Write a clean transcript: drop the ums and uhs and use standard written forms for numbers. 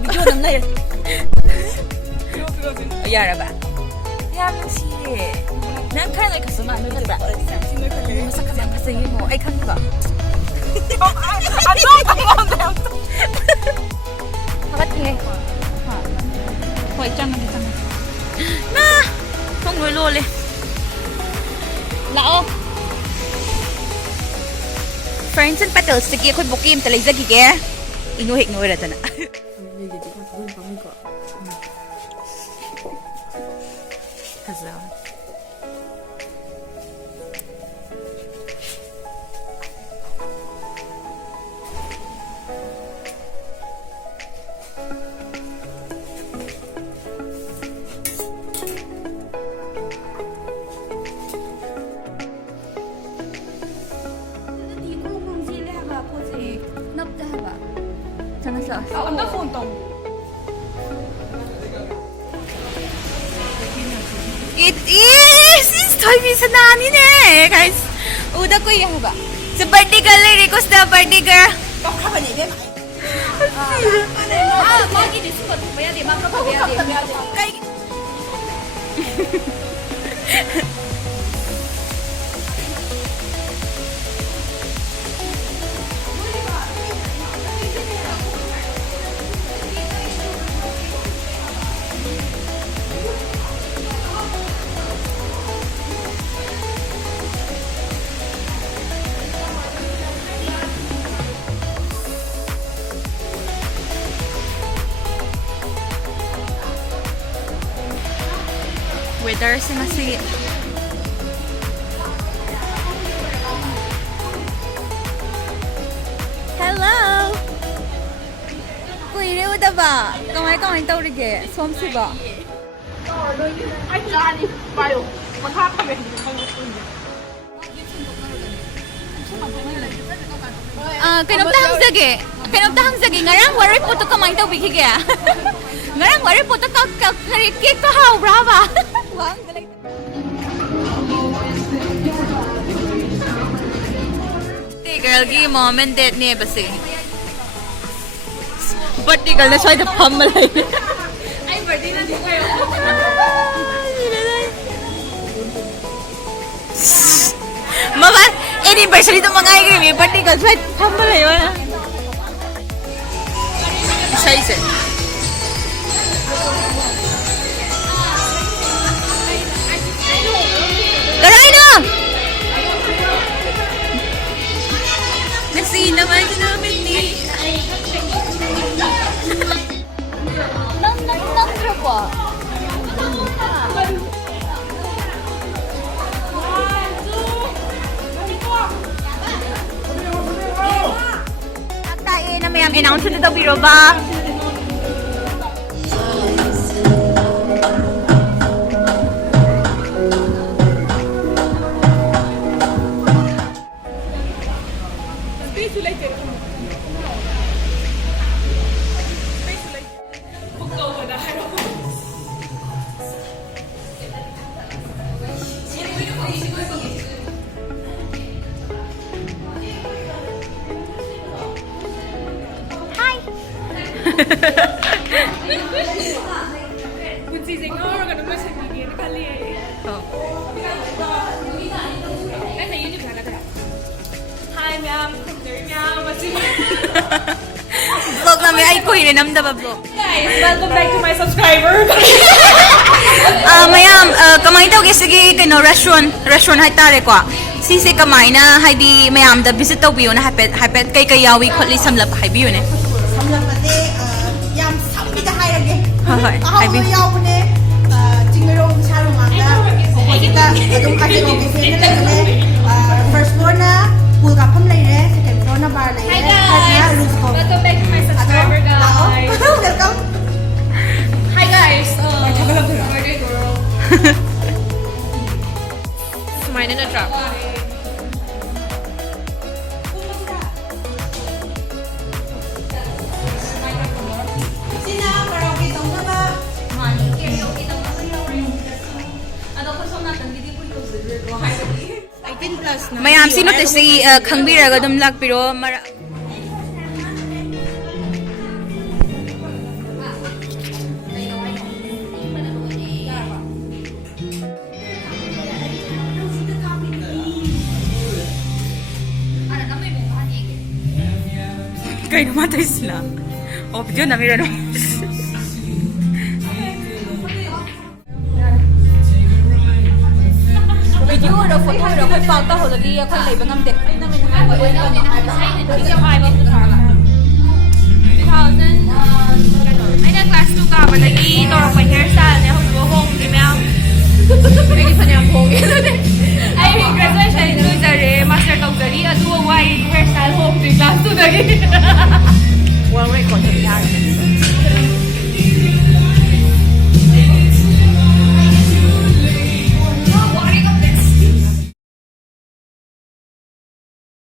Video nam na yan. Yaraba. Yam siye. Nang kaya like kasama ano ba? Masa ka ba sa mo? Ay kan ba? Ano ba mo na? Hakat ni. Ha. Hoy chang na chang. Na. Không ngồi luôn đi. Lão. Friends and petals to kia khôi bốc kim ta lấy ra kìa. Inu hik nuôi ra ta na. Hello. On the phone tong. It is! It's time is nani ne, guys. Uda ko iya ba? Sa birthday girl request na birthday girl. Thokhre ba ni dem? Magi ni suka tu ba ya di maka ba ya di. Kai weather si masi. Hello. Kuy rêu da ba? Kamay tao ri ge. Som si ba? Ai lani bayo. Makha ka ba ni kang Kenop tahang zagi ngarang wari puto kamay tao bigi ge. Ngarang wari puto ka cake ka how brava. Wang galay. Girl gi mom and dad ne basi. Birthday girl na siya ito pamalay. Ay birthday na din kayo. Mama, anniversary ito mga igay. May birthday girl siya ito pamalay. Siya isa. Garay na! Nasi naman sa namin ni... Nang pa. Taktain na may announce na ito biro ba? Bunsi sing or ka naman sa gigil kali eh. Oh. Nasa YouTube na ka. Hi ma'am, there ma'am. Vlog na may ay ko hinamda ba vlog. Guys, welcome back to my subscriber. Mayam, kamay daw sige kano restaurant hay tare ko. Sisi kamay na hay di mayam da visit daw biyo na hapet kay kayawi khotli samlap hay biyo ne. Samlap pati yam sambi da hay lagi. Hay Hay biyo. yaw ne jingero sa rumanga. Kita adum kasi ko kasi na first floor na pool ka pam lai re, second floor na bar lai re. Hi guys, welcome back to my subscriber guys. Welcome. Hi guys, birthday girl. Mine in a drop. Sina karaoke tong na ba? Mayam sino te si khangbira ga dum lag piro mara Kayo namatay sila. O, video na mira no. Video rồi, photo rồi, khơi bao tao hồi đi khơi lấy bằng âm đẹp. Anh đang class 2 ka, but lagi torong may hairstyle niya, kung go home, di ba? Pwede pa niya home. Ay, graduation, ito jari, master tog jari, adu why hairstyle home, di class 2 lagi. Well, record sa biyahe.